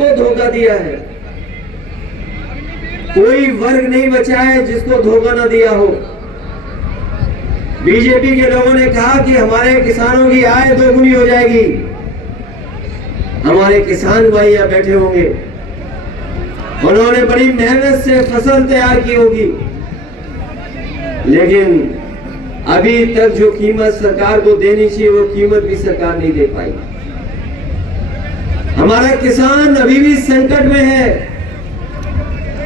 सबको धोखा दिया है। कोई वर्ग नहीं बचा है जिसको धोखा ना दिया हो। बीजेपी के लोगों ने कहा कि हमारे किसानों की आय दोगुनी हो जाएगी, हमारे किसान भाई यहां बैठे होंगे, उन्होंने बड़ी मेहनत से फसल तैयार की होगी, लेकिन अभी तक जो कीमत सरकार को देनी चाहिए वो कीमत भी सरकार नहीं दे पाई। हमारा किसान अभी भी संकट में है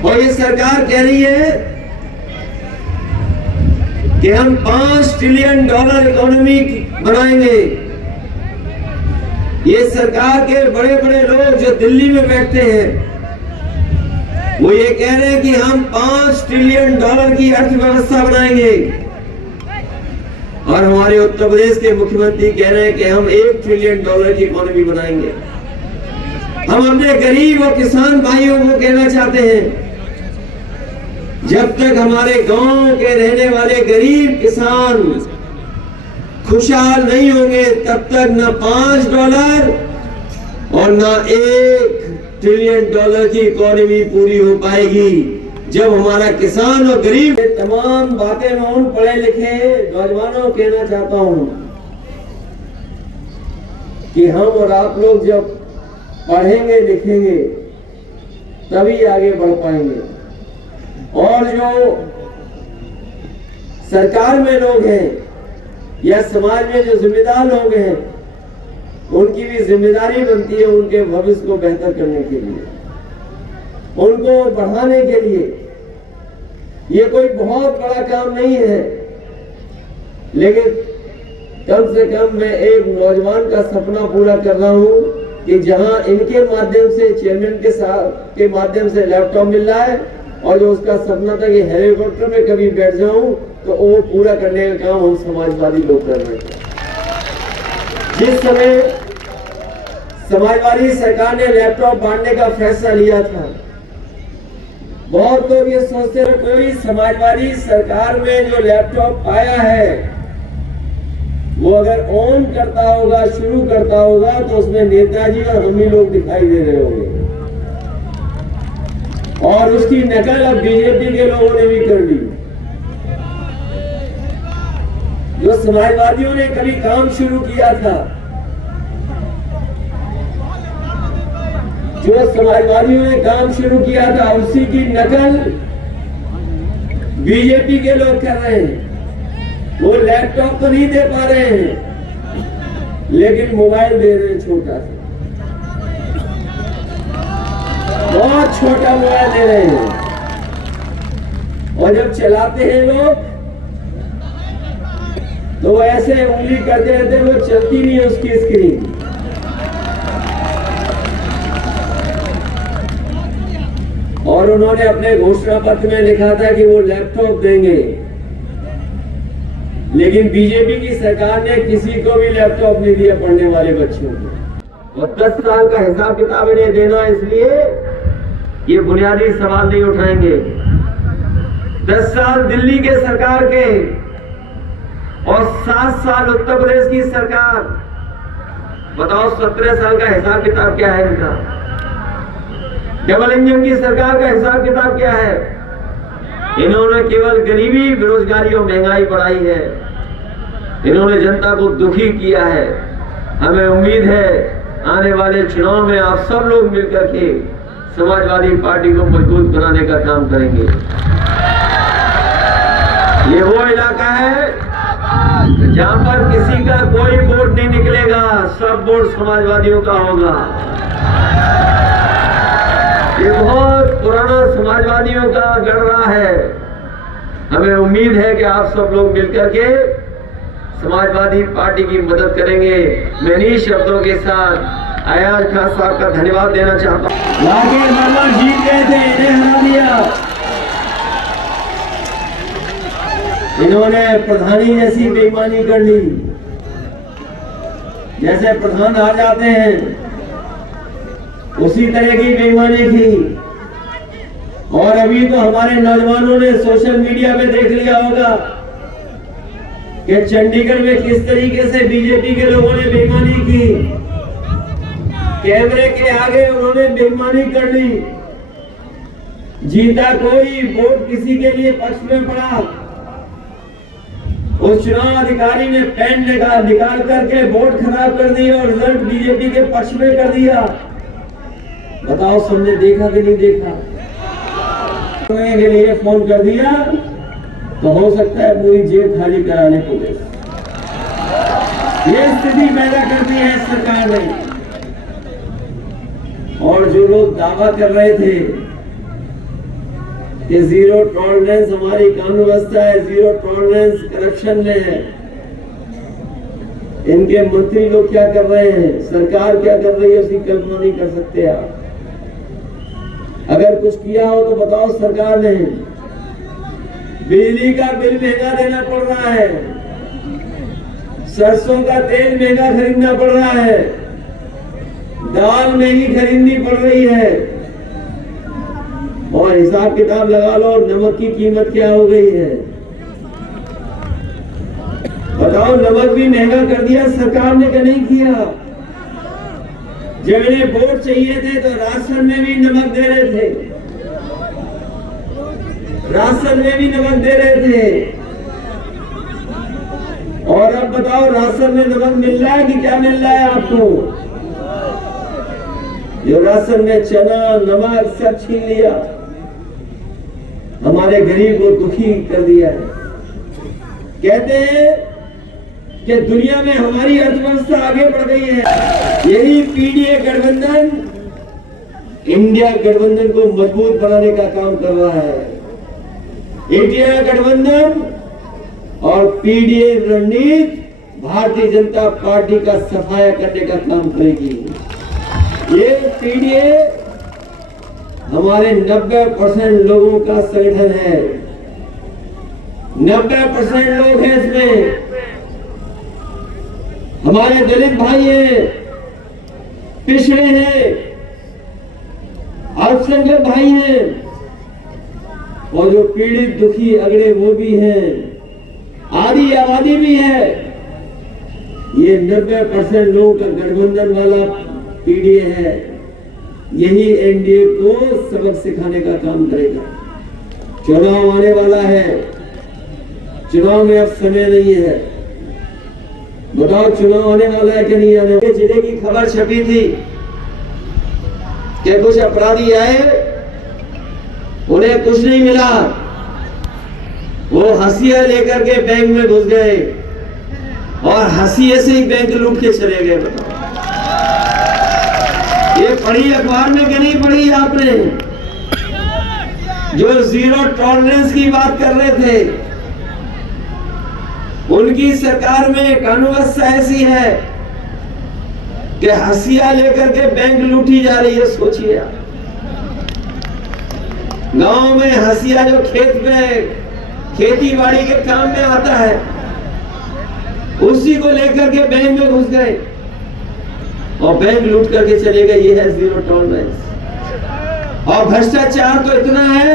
और ये सरकार कह रही है कि हम $5 ट्रिलियन इकोनॉमी बनाएंगे। ये सरकार के बड़े बड़े लोग जो दिल्ली में बैठते हैं वो ये कह रहे हैं कि हम $5 ट्रिलियन की अर्थव्यवस्था बनाएंगे, और हमारे उत्तर प्रदेश के मुख्यमंत्री कह रहे हैं कि हम $1 ट्रिलियन की इकोनॉमी बनाएंगे। हम अपने गरीब और किसान भाइयों को कहना चाहते हैं, जब तक हमारे गांव के रहने वाले गरीब किसान खुशहाल नहीं होंगे तब तक न $5 और न $1 ट्रिलियन की इकोनॉमी पूरी हो पाएगी। जब हमारा किसान और गरीब, तमाम बातें मैं उन पढ़े लिखे नौजवानों को कहना चाहता हूं कि हम और आप लोग जब पढ़ेंगे लिखेंगे तभी आगे बढ़ पाएंगे। और जो सरकार में लोग हैं या समाज में जो जिम्मेदार लोग हैं, उनकी भी जिम्मेदारी बनती है उनके भविष्य को बेहतर करने के लिए, उनको बढ़ाने के लिए। ये कोई बहुत बड़ा काम नहीं है, लेकिन कम से कम मैं एक नौजवान का सपना पूरा कर रहा हूं कि जहां इनके माध्यम से, चेयरमैन के माध्यम से लैपटॉप मिल रहा है, और जो उसका सपना था कि हेलीकॉप्टर में कभी बैठ जाऊं, तो वो पूरा करने का काम हम समाजवादी लोग कर रहे हैं। जिस समय समाजवादी सरकार ने लैपटॉप बांटने का फैसला लिया था, बहुत लोग ये सोचते हैं कोई समाजवादी सरकार में जो लैपटॉप आया है वो अगर ऑन करता होगा, शुरू करता होगा, तो उसमें नेताजी और हम ही लोग दिखाई दे रहे होंगे, और उसकी नकल अब बीजेपी के लोगों ने भी कर ली। जो समाजवादियों ने कभी काम शुरू किया था, जो समाजवादियों ने काम शुरू किया था, उसी की नकल बीजेपी के लोग कर रहे हैं। वो लैपटॉप तो नहीं दे पा रहे हैं, लेकिन मोबाइल दे रहे हैं, छोटा सा, बहुत छोटा मोबाइल दे रहे हैं, और जब चलाते हैं लोग तो वो ऐसे उंगली करते रहते हैं, वो चलती नहीं है उसकी स्क्रीन। और उन्होंने अपने घोषणा पत्र में लिखा था कि वो लैपटॉप देंगे, लेकिन बीजेपी की सरकार ने किसी को भी लैपटॉप नहीं दिया पढ़ने वाले बच्चों को। और 10 साल का हिसाब किताब इन्हें देना, इसलिए ये बुनियादी सवाल नहीं उठाएंगे। 10 साल दिल्ली के सरकार के और 7 साल उत्तर प्रदेश की सरकार, बताओ 17 साल का हिसाब किताब क्या है इनका? डबल इंजन की सरकार का हिसाब किताब क्या है? इन्होंने केवल गरीबी, बेरोजगारी और महंगाई बढ़ाई है। इन्होंने जनता को दुखी किया है। हमें उम्मीद है आने वाले चुनाव में आप सब लोग मिलकर के समाजवादी पार्टी को मजबूत बनाने का काम करेंगे। ये वो इलाका है जहां पर किसी का कोई वोट नहीं निकलेगा, सब वोट समाजवादियों का होगा। ये बहुत पुराना समाजवादियों का गढ़ है। हमें उम्मीद है कि आप सब लोग मिलकर के समाजवादी पार्टी की मदद करेंगे। मैं इन्हीं शब्दों के साथ अयाज खान साहब का धन्यवाद देना चाहता हूँ। राकेश वर्मा जीत गए थे, इन्हें हरा दिया। इन्होंने प्रधानी जैसी बेईमानी कर ली, जैसे प्रधान आ जाते हैं उसी तरह की बेईमानी की। और अभी तो हमारे नौजवानों ने सोशल मीडिया में देख लिया होगा कि चंडीगढ़ में किस तरीके से बीजेपी के लोगों ने बेईमानी की। कैमरे के आगे उन्होंने बेईमानी कर ली, जीता कोई, वोट किसी के लिए पक्ष में पड़ा। उस चुनाव अधिकारी ने पेन निकाल करके वोट खराब कर दी और रिजल्ट बीजेपी के पक्ष में कर दिया। बताओ सबने देखा कि नहीं देखा? के लिए फोन कर दिया तो हो सकता है पूरी जेब खाली कराने पुलिस। ये स्थिति पैदा करती है सरकार ने। और जो लोग दावा कर रहे थे कि जीरो टॉलरेंस हमारी कानून व्यवस्था है, जीरो टॉलरेंस करप्शन में है, इनके मंत्री लोग क्या कर रहे हैं, सरकार क्या कर रही है, उसकी कल्पना नहीं कर सकते आप। अगर कुछ किया हो तो बताओ सरकार ने। बिजली का बिल महंगा देना पड़ रहा है, सरसों का तेल महंगा खरीदना पड़ रहा है, दाल महंगी खरीदनी पड़ रही है, और हिसाब किताब लगा लो नमक की कीमत क्या हो गई है। बताओ, नमक भी महंगा कर दिया सरकार ने कि नहीं किया? जब इन्हें वोट चाहिए थे तो राशन में भी नमक दे रहे थे, राशन में भी नमक दे रहे थे। और अब बताओ, राशन में नमक मिल रहा है कि क्या मिल रहा है आपको? जो राशन में चना नमक सब छीन लिया, हमारे गरीब को दुखी कर दिया है। कहते हैं कि दुनिया में हमारी अर्थव्यवस्था आगे बढ़ गई है। यही पीडीए गठबंधन इंडिया गठबंधन को मजबूत बनाने का काम कर रहा है। इंडिया गठबंधन और पीडीए रणनीति भारतीय जनता पार्टी का सफाया करने का काम करेगी। ये पीडीए हमारे 90% लोगों का संगठन है। 90% लोग हैं इसमें। हमारे दलित भाई हैं, पिछड़े हैं, अल्पसंख्यक भाई हैं, और जो पीड़ित दुखी अगड़े वो भी हैं, आधी आबादी भी है। ये 90% लोगों का गठबंधन वाला पीडीए है। यही एनडीए को सबक सिखाने का काम करेगा। चुनाव आने वाला है, चुनाव में अब समय नहीं है। बताओ, चुनाव आने वाला है कि नहीं आने वाला? जिले की खबर छपी थी कि कुछ अपराधी आए, उन्हें कुछ नहीं मिला, वो हंसिया लेकर के बैंक में घुस गए और हंसिए से ही बैंक लूट के चले गए। बताओ, ये पढ़ी अखबार में कि नहीं पढ़ी आपने? जो जीरो टॉलरेंस की बात कर रहे थे, उनकी सरकार में कानून व्यवस्था ऐसी है कि हंसिया लेकर के बैंक लूटी जा रही है। सोचिए आप, गांव में हंसिया जो खेत में खेती बाड़ी के काम में आता है, उसी को लेकर के बैंक में घुस गए और बैंक लूट करके चले गए। ये है जीरो टॉलरेंस। और भ्रष्टाचार तो इतना है,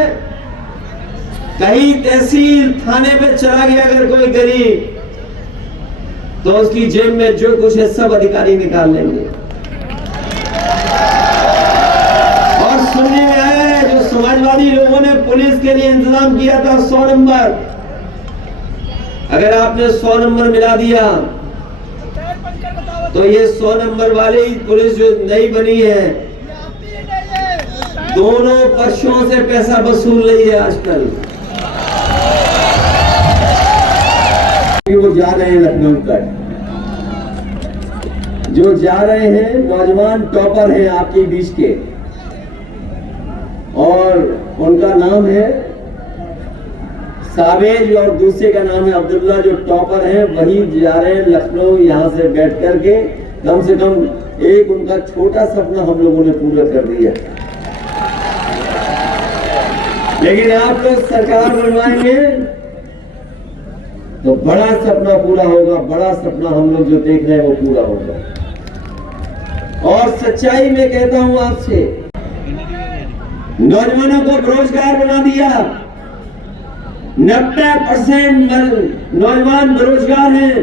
कहीं तहसील थाने पे चला गया अगर कोई गरीब, तो उसकी जेब में जो कुछ है सब अधिकारी निकाल लेंगे। और सुनने में आया है, जो समाजवादी लोगों ने पुलिस के लिए इंतजाम किया था 100 नंबर, अगर आपने 100 नंबर मिला दिया तो ये 100 नंबर वाली पुलिस जो नई बनी है, दोनों पक्षों से पैसा वसूल रही है आजकल। वो जा रहे हैं लखनऊ तक, जो जा रहे हैं नौजवान टॉपर हैं आपके बीच के, और उनका नाम है सावेज और दूसरे का नाम है अब्दुल्ला। जो टॉपर हैं वही जा रहे हैं लखनऊ, यहाँ से बैठ करके कम से कम एक उनका छोटा सपना हम लोगों ने पूरा कर दिया। लेकिन आप लोग सरकार बनवाएंगे तो बड़ा सपना पूरा होगा, बड़ा सपना हम लोग जो देख रहे हैं वो पूरा होगा। और सच्चाई में कहता हूं आपसे, नौजवानों को बेरोजगार बना दिया। 90% नौजवान बेरोजगार हैं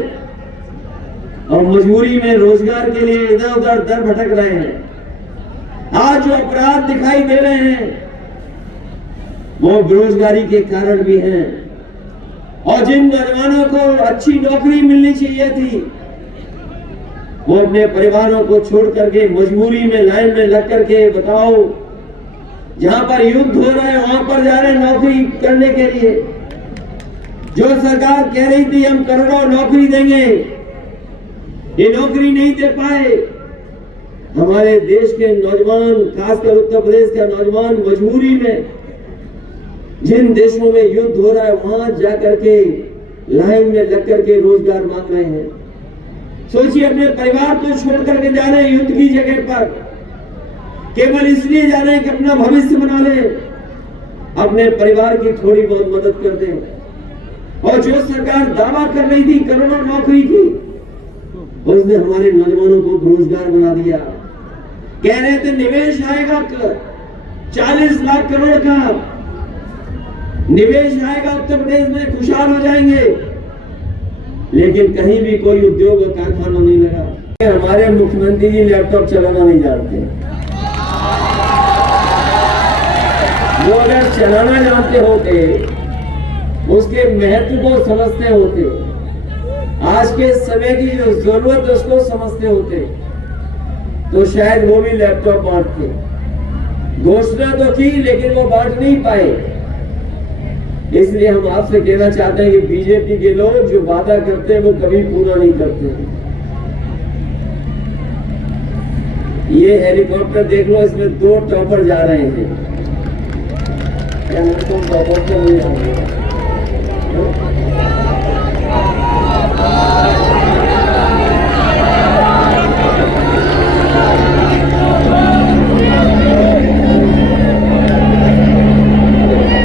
और मजबूरी में रोजगार के लिए इधर उधर दर भटक रहे हैं। आज जो अपराध दिखाई दे रहे हैं वो बेरोजगारी के कारण भी हैं। और जिन नौजवानों को अच्छी नौकरी मिलनी चाहिए थी वो अपने परिवारों को छोड़ करके मजबूरी में लाइन में लग करके, बताओ, जहां पर युद्ध हो रहा है वहां पर जा रहे हैं नौकरी करने के लिए। जो सरकार कह रही थी हम करोड़ों नौकरी देंगे, ये नौकरी नहीं दे पाए। हमारे देश के नौजवान, खासकर उत्तर प्रदेश का नौजवान, मजबूरी में जिन देशों में युद्ध हो रहा है वहां जाकर के लाइन में लग करके रोजगार मांग रहे हैं। सोचिए, अपने परिवार को छोड़ करके जा रहे हैं युद्ध की जगह पर, केवल इसलिए जा रहे हैं कि अपना भविष्य बना ले, अपने परिवार की थोड़ी बहुत मदद कर दें। और जो सरकार दावा कर रही थी करोड़ों नौकरी की, उसने हमारे नौजवानों को बेरोजगार बना दिया। कह रहे थे निवेश आएगा 40 लाख करोड़ का निवेश आएगा उत्तर प्रदेश में, खुशहाल हो जाएंगे, लेकिन कहीं भी कोई उद्योग और कारखाना नहीं लगा। हमारे मुख्यमंत्री जी लैपटॉप चलाना नहीं जानते। वो अगर चलाना जानते होते, उसके महत्व को समझते होते, आज के समय की जो जरूरत उसको समझते होते, तो शायद वो भी लैपटॉप बांटते। घोषणा तो की लेकिन वो बांट नहीं पाए। इसलिए हम आपसे कहना चाहते हैं कि बीजेपी के लोग जो वादा करते हैं वो कभी पूरा नहीं करते। ये हेलीकॉप्टर देख लो, इसमें 2 टॉपर जा रहे हैं। टॉपर तो नहीं आ रहे।